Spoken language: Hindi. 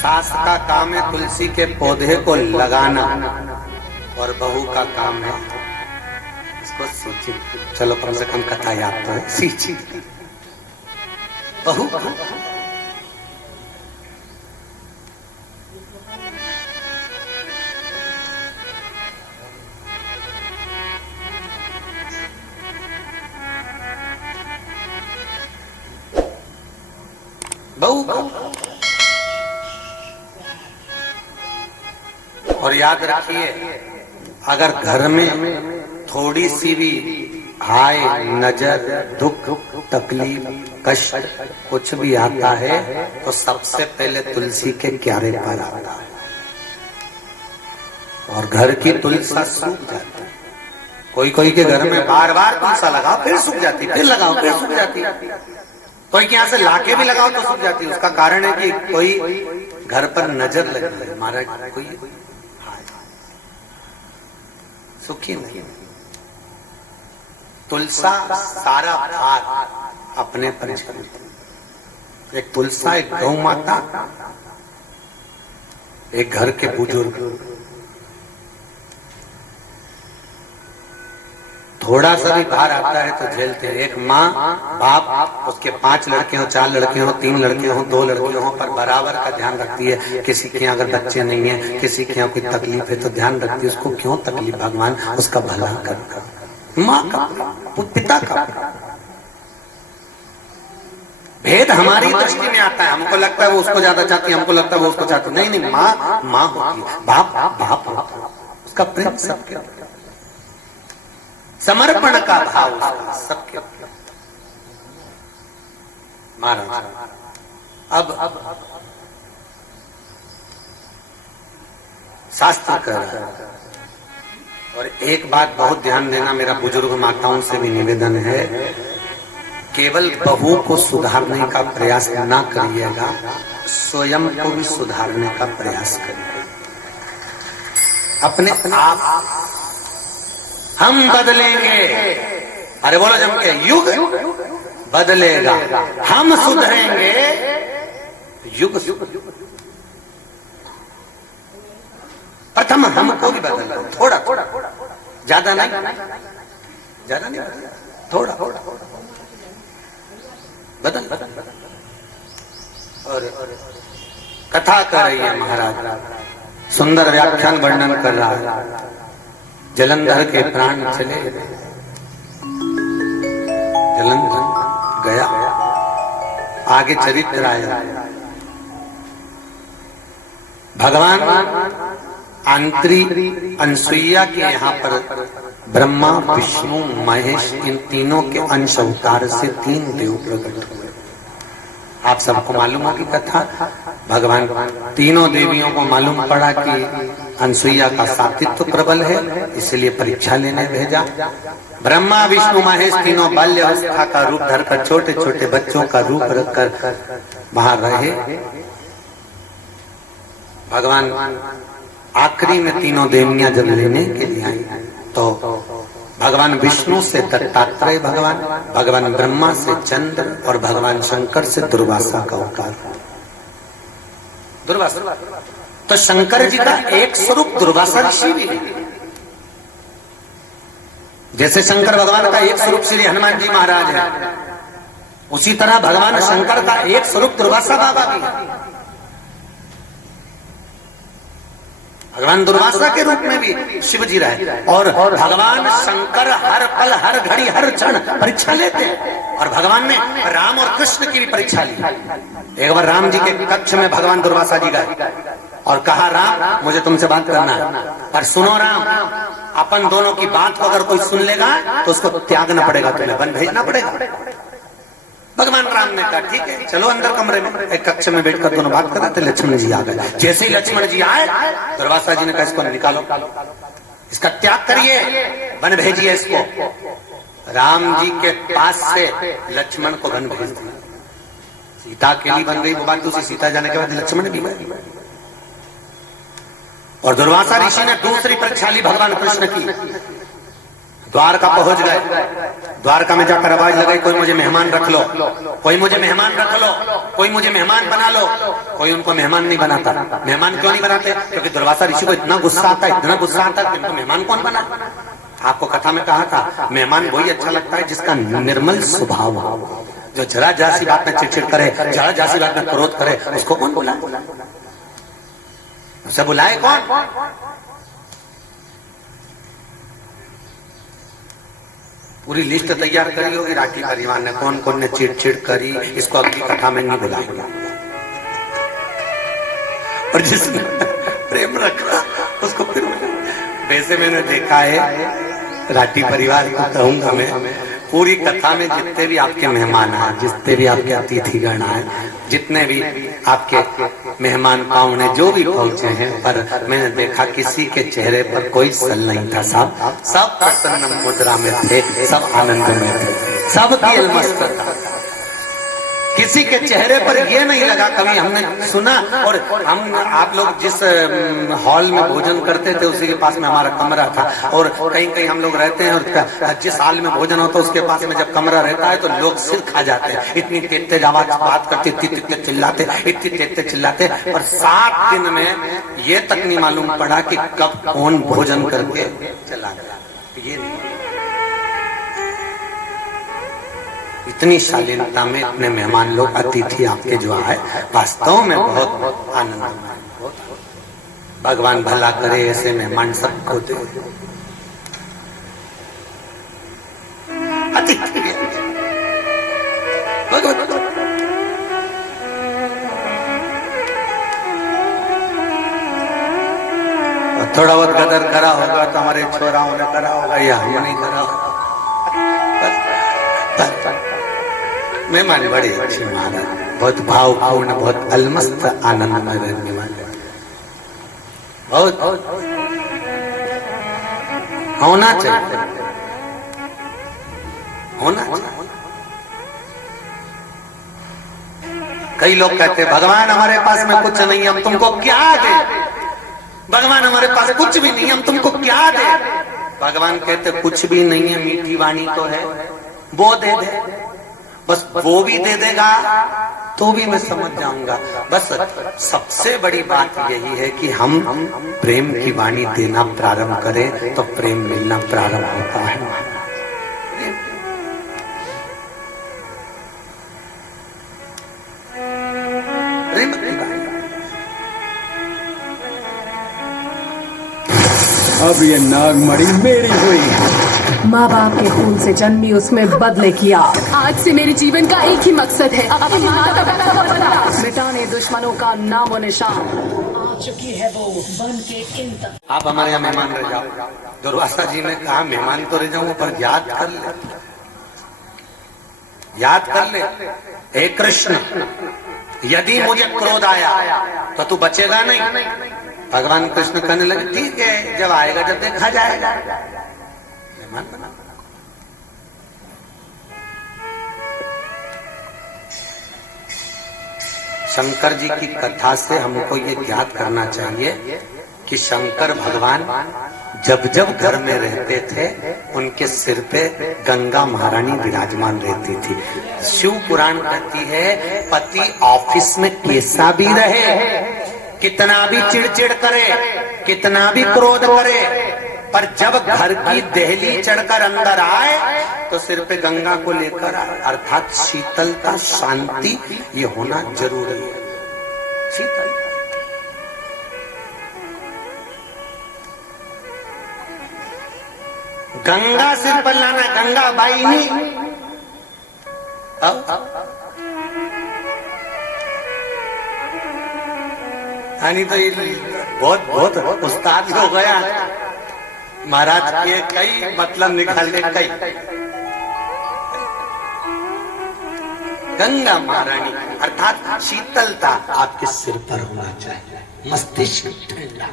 सास का काम है तुलसी के पौधे को लगाना और बहू का काम है इसको सूची। चलो कम से कम कथा याद तो है। सींची बहू बहू। और याद रखिए, अगर घर में थोड़ी सी भी हाय नजर दुख तकलीफ कष्ट कुछ भी आता है तो सबसे पहले तुलसी के क्यारे पर आता है और घर की तुलसा सूख जाती है। कोई कोई के घर में बार बार तुलसा लगाओ फिर सूख जाती, फिर लगाओ फिर सूख जाती, कोई के यहाँ से लाके भी लगाओ तो सूख जाती है। उसका कारण है कि कोई घर पर नजर लगी है, हमारा कोई सुखी नहीं। तुलसा सारा भार अपने पर झेलती। एक तुलसा, एक गौ माता, एक घर के बुजुर्ग। थोड़ा सा भी भार आता है तो झेलते हैं। एक माँ बाप, उसके 5 लड़के हो 4 लड़के हो 3 लड़के हो 2 लड़के हो, पर बराबर का ध्यान रखती है। किसी के यहाँ अगर बच्चे नहीं है, किसी के यहाँ कोई तकलीफ है तो ध्यान रखती है उसको क्यों तकलीफ, भगवान उसका भला कर। माँ का पिता का भेद हमारी दृष्टि में आता है। हमको लगता है वो उसको ज्यादा चाहती है, हमको लगता है वो उसको चाहती है। नहीं नहीं, माँ माँ होती है, बाप बाप होता है। उसका प्रेम सबके, समर्पण का भाव सबके। महाराज अब शास्त्र कह रहा है, और एक बात बहुत ध्यान देना, मेरा बुजुर्ग माताओं से भी निवेदन है, केवल बहू को सुधारने का प्रयास ना करिएगा, स्वयं को भी सुधारने का प्रयास करिए। अपने आप हम बदलेंगे, अरे बोलो जम के, युग बदलेगा, हम सुधरेंगे, युग। प्रथम हमको भी बदलना, थोड़ा थोड़ा, ज्यादा नहीं, ज्यादा नहीं, थोड़ा बदल। और कथा कर रही है महाराज, सुंदर व्याख्यान वर्णन कर रहा है। जलंधर के प्राण चले, जलंधर गया, आगे चरित्र आया। भगवान आंतरी अनसुईया के यहाँ पर ब्रह्मा विष्णु महेश इन तीनों के अंश अवतार से 3 देव प्रकट हुए। आप सबको मालूम होगी कथा। भगवान तीनों देवियों को मालूम पड़ा कि अनसुईया का सात्वित्व प्रबल है, इसलिए परीक्षा लेने भेजा। ब्रह्मा विष्णु महेश तीनों बाल्य अवस्था का रूप धरकर छोटे छोटे बच्चों का रूप रखकर वहां रहे। भगवान आखिरी में तीनों देवियां जब लेने के लिए आई तो भगवान विष्णु से दत्तात्रेय भगवान, भगवान ब्रह्मा से चंद्र और भगवान शंकर से दुर्वासा का अवतार। दुर्वासा तो शंकर जी का एक स्वरूप दुर्वासा ऋषि भी है। जैसे शंकर भगवान का एक स्वरूप श्री हनुमान जी महाराज है, उसी तरह भगवान शंकर का एक स्वरूप दुर्वासा बाबा भी है। भगवान दुर्वासा के रूप में भी शिव जी रहे, और भगवान शंकर हर पल हर घड़ी हर क्षण परीक्षा लेते हैं। और भगवान ने राम और कृष्ण की भी परीक्षा ली। एक बार राम जी के कक्ष में भगवान दुर्वासा जी गए और कहा, राम मुझे तुमसे बात करना है, पर सुनो राम, अपन दोनों की बात को अगर कोई सुन लेगा तो उसको त्यागना पड़ेगा, तुम्हें वन भेजना पड़ेगा। भगवान राम ने कहा ठीक है, चलो अंदर कमरे में एक कक्ष में बैठकर दोनों बात कर रहे थे। लक्ष्मण जी आ गए। जैसे ही लक्ष्मण जी आए, दुर्वासा जी ने कहा इसको निकालो, इसका त्याग करिए, वन भेजिए इसको। राम जी के पास से लक्ष्मण को वन भेज दिया। सीता के लिए बन गई वो बात, दूसरी सीता जाने के बाद लक्ष्मण भी गए। और दुर्वासा ऋषि ने दूसरी परीक्षा ली भगवान कृष्ण की। द्वारका पहुंच गए। द्वारका में जाकर आवाज लगाई, कोई मुझे मेहमान रख लो, कोई मुझे मेहमान रख लो, कोई मुझे मेहमान बना लो। कोई उनको मेहमान नहीं बनाता। मेहमान क्यों नहीं बनाते? क्योंकि दुर्वासा ऋषि को इतना गुस्सा आता है, इतना गुस्सा आता है कि उनको मेहमान कौन बना। आपको कथा में कहा था, मेहमान वही अच्छा लगता है जिसका निर्मल स्वभाव हो, जो जरा जरा सी बात में चिड़चिड़ करे, जरा जरा सी बात में क्रोध करे, उसको कौन बुलाए? उसे बुलाए कौन? पूरी लिस्ट तैयार करी होगी राठी परिवार ने, कौन कौन ने चिड़चिड़ करी, इसको अगली कथा में नहीं बुलाएगा। और जिसने प्रेम रखा उसको फिर, वैसे मैंने देखा है राठी परिवार को कहूंगा मैं, पूरी कथा में जितने भी आपके मेहमान आए, जितने भी आपके अतिथिगण आए, जितने भी आपके मेहमान पाहुने जो भी पहुंचे हैं, पर मैंने देखा किसी के चेहरे पर कोई सल नहीं था। सब प्रसन्न मुद्रा में थे, सब आनंद में थे, सबकी अलमस्त था। किसी के चेहरे पर ये नहीं लगा, कभी हमने सुना। और हम आप लोग जिस हॉल में भोजन करते थे उसी के पास में हमारा कमरा था, और कहीं कहीं हम लोग रहते हैं और जिस हॉल में भोजन होता है उसके पास में जब कमरा रहता है तो लोग सिर खा जाते हैं, इतनी तेज आवाज बात करते, इतने चिल्लाते, इतनी तेज चिल्लाते। और 7 दिन में ये तक नहीं मालूम पड़ा कि कब कौन भोजन करके चला गया। ये इतनी शालीनता में इतने मेहमान लोग, अतिथि आपके जो आए, वास्तव में बहुत आनंद। भगवान भला करे ऐसे मेहमान सबको दे। अतिथि थोड़ा बहुत कदर करा होगा तो हमारे छोराओं ने करा होगा या हम नहीं करा होगा। मेहमान बड़ी अच्छी महाराज, बहुत भावपूर्ण, बहुत अलमस्त आनंद में रहने वाले, बहुत होना चाहिए, होना चाहिए। कई लोग कहते हैं भगवान हमारे पास में कुछ नहीं, हम तुमको क्या दे। भगवान हमारे पास कुछ भी नहीं, हम तुमको क्या दे। भगवान कहते कुछ भी नहीं है, मीठी वाणी तो है, वो दे दे। बस वो भी दे देगा तो भी मैं समझ जाऊंगा। बस सबसे बड़ी बात यही है कि हम प्रेम की वाणी देना प्रारंभ करें तो प्रेम मिलना प्रारंभ होता है। प्रेम की वाणी। अब ये नागमणि मेरी हुई। माँ बाप के खून से जन्मी, उसमें बदले किया। आज से मेरे जीवन का एक ही मकसद है, अपने माता पिता को बदला, मिटाने दुश्मनों का नामो निशान। आ चुकी है वो बन के इंत। आप हमारे यहाँ मेहमान रह जाओ। दुर्वासा जी ने कहा मेहमान तो रह जाऊं पर याद कर ले, याद कर ले, हे कृष्ण यदि मुझे क्रोध आया तो तू बचेगा नहीं। भगवान कृष्ण कहने लगे ठीक है, जब आएगा जब देखा जाएगा। मेहमान बना। शंकर जी की कथा से हमको ये ज्ञात करना चाहिए कि शंकर भगवान जब जब घर में रहते थे उनके सिर पे गंगा महारानी विराजमान रहती थी। शिव पुराण कहती है पति ऑफिस में कैसा भी रहे, कितना भी चिड़चिड़ करे, कितना भी क्रोध करे, पर जब घर की देहली चढ़कर अंदर आए तो सिर पे गंगा को लेकर आए। अर्थात शीतलता, शांति ये होना जरूरी है। शीतल गंगा सिर पर लाना, गंगा बाई नहीं। यानी तो ये बहुत बहुत उस्ताद हो गया महाराज के, कई मतलब निकालने कई। गंगा महारानी अर्थात शीतलता आपके सिर पर होना चाहिए, मस्तिष्क ठंडा।